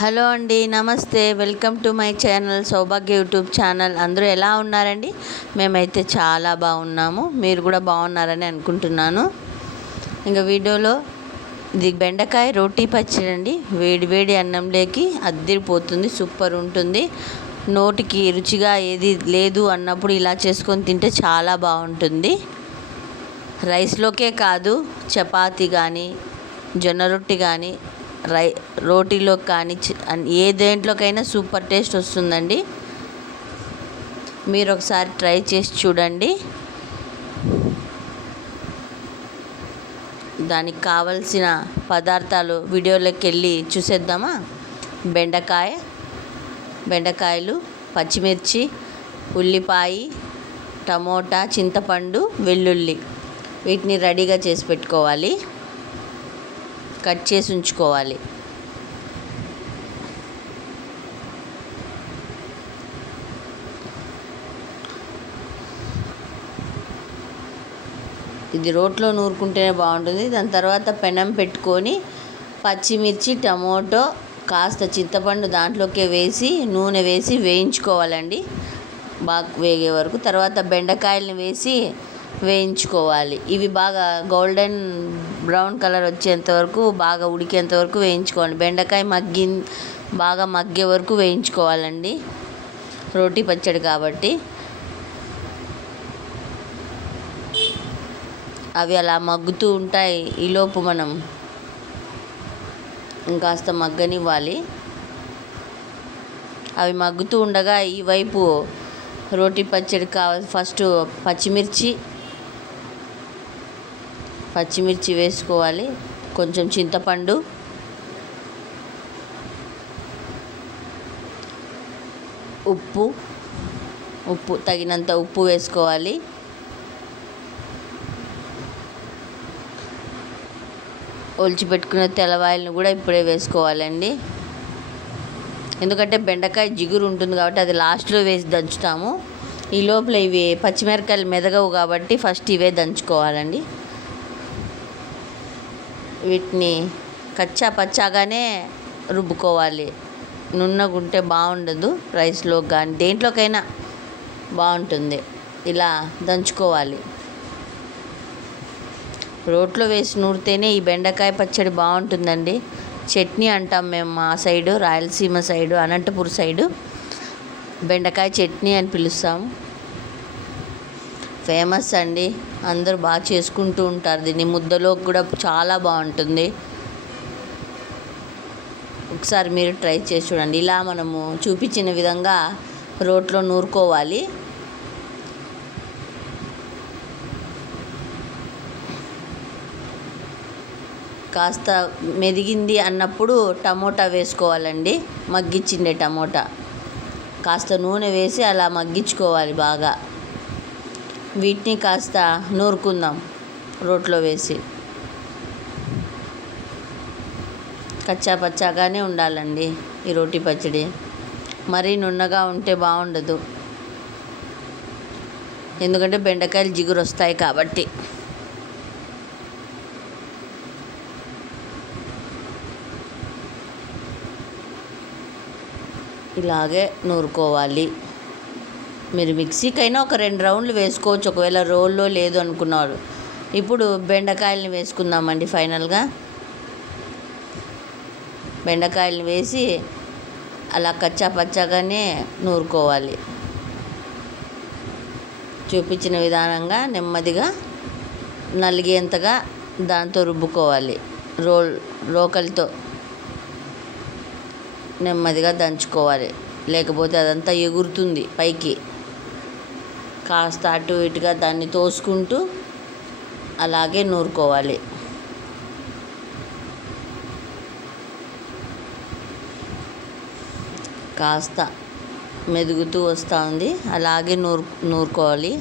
Hello అండి, నమస్తే. Welcome to my channel Saubhagya YouTube channel. అందరూ ఎలా ఉన్నారండి? మేమైతే చాలా బాగున్నాము. మీరు కూడా బాగున్నారని అనుకుంటున్నాను. ఇంకా వీడియోలో ఇది బెండకాయ రోటీ పచ్చడి అండి. వేడి వేడి అన్నంలోకి అద్దిరిపోతుంది, సూపర్ ఉంటుంది. నోటికి రుచిగా ఏది లేదు అన్నప్పుడు ఇలా చేసుకొని తింటే చాలా బాగుంటుంది. రైస్లోకే కాదు, చపాతీ కానీ, జొన్న రొట్టి కానీ, రోటీలో కానీ ఏ దేంట్లోకైనా సూపర్ టేస్ట్ వస్తుందండి. మీరు ఒకసారి ట్రై చేసి చూడండి. దానికి కావలసిన పదార్థాలు వీడియోలోకి వెళ్ళి చూసేద్దామా? బెండకాయలు, పచ్చిమిర్చి, ఉల్లిపాయ, టమోటా, చింతపండు, వెల్లుల్లి, వీటిని రెడీగా చేసి పెట్టుకోవాలి. కట్ చేసి ఉంచుకోవాలి. ఇది రోట్లో నూరుకుంటేనే బాగుంటుంది. దాని తర్వాత పెనం పెట్టుకొని పచ్చిమిర్చి, టమోటో, కాస్త చింతపండు దాంట్లోకి వేసి నూనె వేసి వేయించుకోవాలండి, బాగా వేగే వరకు. తర్వాత బెండకాయలని వేసి వేయించుకోవాలి. ఇవి బాగా గోల్డెన్ బ్రౌన్ కలర్ వచ్చేంత వరకు, బాగా ఉడికేంత వరకు వేయించుకోవాలి. బెండకాయ బాగా మగ్గే వరకు వేయించుకోవాలండి, రోటీ పచ్చడి కాబట్టి. అవి అలా మగ్గుతూ ఉంటాయి. ఈలోపు మనం ఇంకాస్త మగ్గనివ్వాలి. అవి మగ్గుతూ ఉండగా ఈవైపు రోటీ పచ్చడికి కావాలి. ఫస్ట్ పచ్చిమిర్చి వేసుకోవాలి. కొంచెం చింతపండు, ఉప్పు తగినంత ఉప్పు వేసుకోవాలి. ఒలిచిపెట్టుకున్న తెల్లవాయలను కూడా ఇప్పుడే వేసుకోవాలండి. ఎందుకంటే బెండకాయ జిగురు ఉంటుంది కాబట్టి అది లాస్ట్లో వేసి దంచుతాము. ఈ లోపల ఇవి పచ్చిమిరపకాయలు మెదగవు కాబట్టి ఫస్ట్ ఇవే దంచుకోవాలండి. వీటిని కచ్చా పచ్చాగానే రుబ్బుకోవాలి. నున్నగుంటే బాగుండదు. రైస్లో కానీ దేంట్లోకైనా బాగుంటుంది. ఇలా దంచుకోవాలి. రోట్లో వేసి నూరితేనే ఈ బెండకాయ పచ్చడి బాగుంటుందండి. చట్నీ అంటాం మేము మా side, Rayalaseema side, Anantapur side బెండకాయ చట్నీ అని పిలుస్తాము. ఫేమస్ అండి, అందరూ బాగా చేసుకుంటూ ఉంటారు. దీన్ని ముద్దలోకి కూడా చాలా బాగుంటుంది. ఒకసారి మీరు ట్రై చేసి చూడండి. ఇలా మనము చూపించిన విధంగా రోట్లో నూరుకోవాలి. కాస్త మెదిగింది అన్నప్పుడు టమోటా వేసుకోవాలండి, మగ్గించిండే టమోటా. కాస్త నూనె వేసి అలా మగ్గించుకోవాలి బాగా. వీటిని కాస్త నూరుకుందాం రోట్లో వేసి. కచ్చా పచ్చాగానే ఉండాలండి ఈ రోటీ పచ్చడి. మరీ నున్నగా ఉంటే బాగుండదు, ఎందుకంటే బెండకాయలు జిగురు వస్తాయి కాబట్టి. ఇలాగే నూరుకోవాలి. మీరు మిక్సీకైనా ఒక 2 రౌండ్లు వేసుకోవచ్చు, ఒకవేళ రోల్లో లేదు అనుకున్నారు. ఇప్పుడు బెండకాయలని వేసుకుందామండి. ఫైనల్గా బెండకాయలని వేసి అలా కచ్చా పచ్చాగానే నూరుకోవాలి. చూపించిన విధానంగా నెమ్మదిగా నలిగేంతగా దాంతో రుబ్బుకోవాలి. రోకలితో నెమ్మదిగా దంచుకోవాలి, లేకపోతే అదంతా ఎగురుతుంది పైకి. కాస్త అటు ఇటుగా దాన్ని తోసుకుంటూ అలాగే నూరుకోవాలి. కాస్త మెదుగుతూ వస్తూ ఉంది, అలాగే నూరుకోవాలి.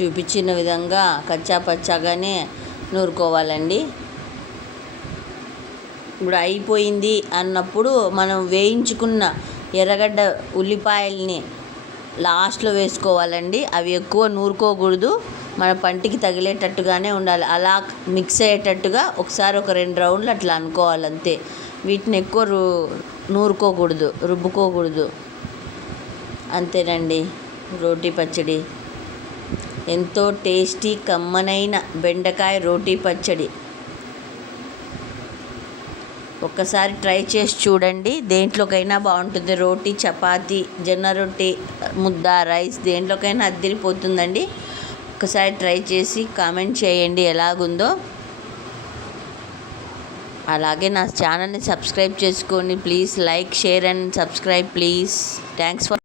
చూపించిన విధంగా కచ్చా పచ్చాగానే నూరుకోవాలండి. ఇప్పుడు అయిపోయింది అన్నప్పుడు మనం వేయించుకున్న ఎర్రగడ్డ ఉల్లిపాయల్ని లాస్ట్లో వేసుకోవాలండి. అవి ఎక్కువ నూరుకోకూడదు, మన పంటికి తగిలేటట్టుగానే ఉండాలి. అలా మిక్స్ అయ్యేటట్టుగా ఒకసారి ఒక 2 రౌండ్లు అట్లా అనుకోవాలి అంతే. వీటిని ఎక్కువ నూరుకోకూడదు, రుబ్బుకోకూడదు. అంతేనండి. రోటీ పచ్చడి ఎంతో టేస్టీ కమ్మనైన బెండకాయ రోటీ పచ్చడి ఒక్కసారి ట్రై చేసి చూడండి. దేంట్లోకైనా బాగుంటుంది. రోటీ, చపాతీ, జొన్న రొట్టి, ముద్ద, రైస్ దేంట్లోకైనా అద్దిరిపోతుందండి. ఒకసారి ట్రై చేసి కామెంట్ చేయండి ఎలాగుందో. అలాగే నా ఛానల్ని సబ్స్క్రైబ్ చేసుకోండి please. Like, share and subscribe please. Thanks for